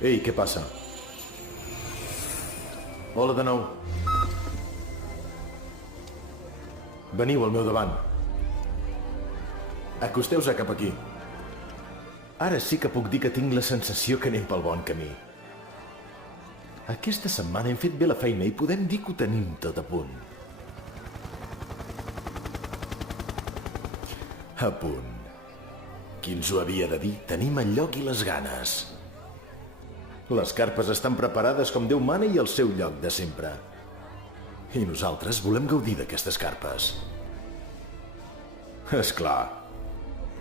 Ei, què passa? Hola de nou. Veniu al meu davant. Acosteu-vos cap aquí. Ara sí que puc dir que tinc la sensació que anem pel bon camí. Aquesta setmana hem fet bé la feina i podem dir que ho tenim tot a punt. A punt. Qui ens ho havia de dir? Tenim el lloc i les ganes. Les carpes estan preparades com Déu mana i al seu lloc de sempre. I nosaltres volem gaudir d'aquestes carpes. És clar.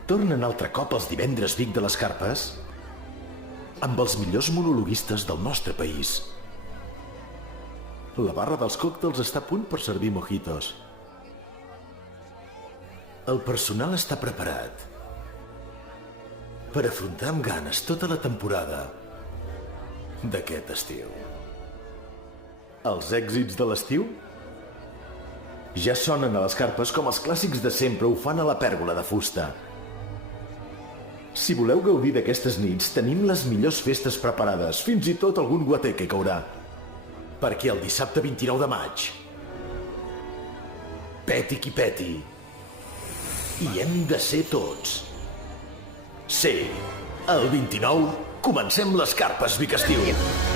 Tornen altre cop els divendres Vic de les carpes amb els millors monologuistes del nostre país. La barra dels còctels està a punt per servir mojitos. El personal està preparat per afrontar amb ganes tota la temporada d'aquest estiu. Els èxits de l'estiu ja sonen a les carpes com els clàssics de sempre ho fan a la pèrgola de fusta. Si voleu gaudir d'aquestes nits, tenim les millors festes preparades, fins i tot algun guater que caurà. Perquè el dissabte 29 de maig peti qui peti. I hem de ser tots. Sí, el 29 comencem les carpes Vic Estiu.